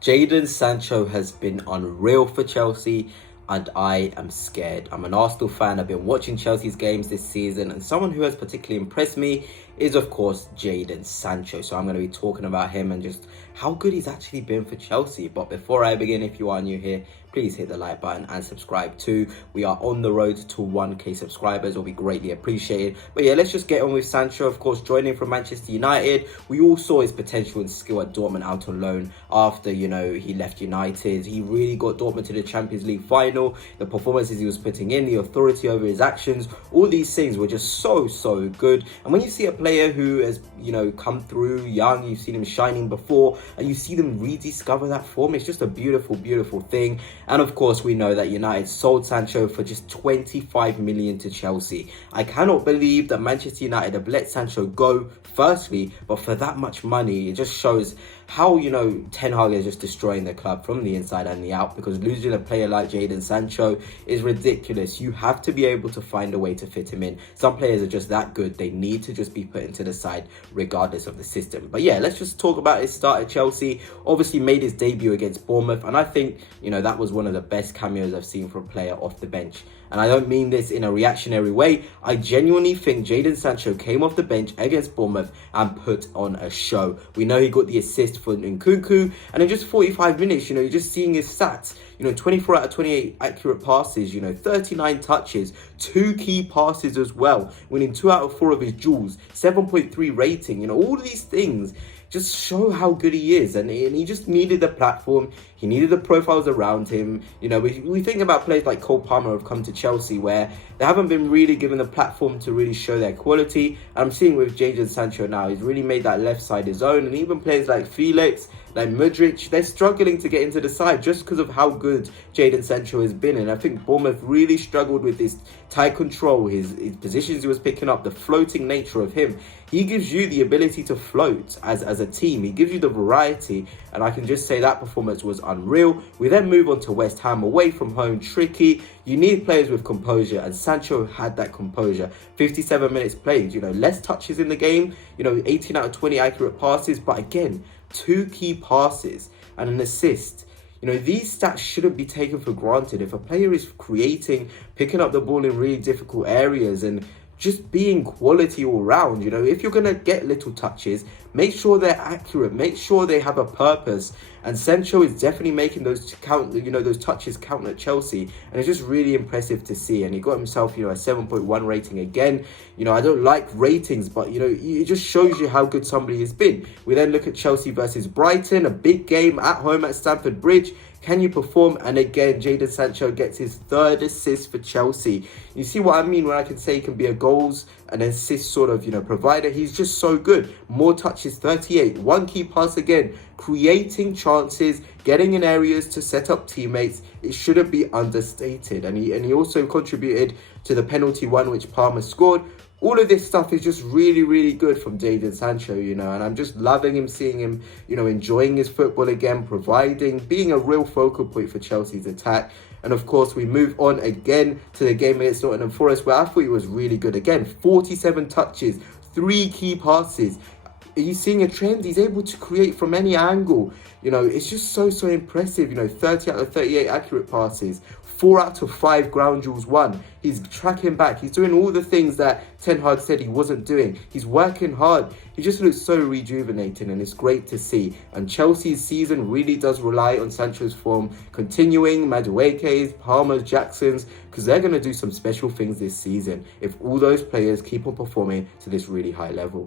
Jadon Sancho has been unreal for Chelsea, and I am scared. I'm an Arsenal fan. I've been watching Chelsea's games this season, and someone who has particularly impressed me is, of course, Jadon Sancho. So I'm going to be talking about him and just how good he's actually been for Chelsea. But before I begin, if you are new here, please hit the like button and subscribe too. We are on the road to 1k subscribers. Will be greatly appreciated. But yeah, let's just get on with Sancho. Of course, joining from Manchester United, we all saw his potential and skill at Dortmund out on loan after, he left United. He really got Dortmund to the Champions League final. The performances he was putting in, the authority over his actions, all these things were just so good. And when you see a player who has, come through young, you've seen him shining before, and you see them rediscover that form, it's just a beautiful thing. And of course, we know that United sold Sancho for just 25 million to Chelsea. I cannot believe that Manchester United have let Sancho go, firstly, but for that much money, it just shows how, Ten Hag is just destroying the club from the inside and the out, because losing a player like Jadon Sancho is ridiculous. You have to be able to find a way to fit him in. Some players are just that good. They need to just be put into the side regardless of the system. But yeah, let's just talk about his start at Chelsea. Obviously made his debut against Bournemouth, and I think, that was one of the best cameos I've seen from a player off the bench. And I don't mean this in a reactionary way. I genuinely think Jadon Sancho came off the bench against Bournemouth and put on a show. We know he got the assist for Nkunku, and in just 45 minutes, you're just seeing his stats. 24 out of 28 accurate passes, 39 touches, 2 key passes as well, winning 2 out of 4 of his duels, 7.3 rating, all of these things just show how good he is, and he just needed the platform. He needed the profiles around him. We think about players like Cole Palmer who have come to Chelsea where they haven't been really given the platform to really show their quality. I'm seeing with Jadon Sancho now, he's really made that left side his own, and even players like Felix, like Mudryk, they're struggling to get into the side just because of how good Jadon Sancho has been. And I think Bournemouth really struggled with his tight control, his positions he was picking up, the floating nature of him. He gives you the ability to float as a team. He gives you the variety, and I can just say that performance was unreal. We then move on to West Ham, away from home, tricky. You need players with composure, and Sancho had that composure. 57 minutes played, less touches in the game, 18 out of 20 accurate passes, but again, 2 key passes and an assist. These stats shouldn't be taken for granted. If a player is creating, picking up the ball in really difficult areas, and just being quality all round, if you're going to get little touches, make sure they're accurate, make sure they have a purpose. And Sancho is definitely making those those touches count at Chelsea, and it's just really impressive to see. And he got himself, a 7.1 rating again. I don't like ratings, but it just shows you how good somebody has been. We then look at Chelsea versus Brighton, a big game at home at Stamford Bridge. Can you perform? And again, Jadon Sancho gets his 3rd assist for Chelsea. You see what I mean when I can say he can be a goals and assist sort of, provider. He's just so good. More touches, 38. 1 key pass again. Creating chances, getting in areas to set up teammates. It shouldn't be understated. And he also contributed to the penalty one, which Palmer scored. All of this stuff is just really good from Jadon Sancho, and I'm just loving him, seeing him, enjoying his football again, being a real focal point for Chelsea's attack. And of course, we move on again to the game against Nottingham Forest, where I thought he was really good. Again, 47 touches, 3 key passes. He's seeing a trend. He's able to create from any angle. It's just so impressive. 30 out of 38 accurate passes, 4 out of 5 ground duels won. He's tracking back. He's doing all the things that Ten Hag said he wasn't doing. He's working hard. He just looks so rejuvenating, and it's great to see. And Chelsea's season really does rely on Sancho's form continuing, Madueke's, Palmer's, Jackson's, because they're going to do some special things this season if all those players keep on performing to this really high level.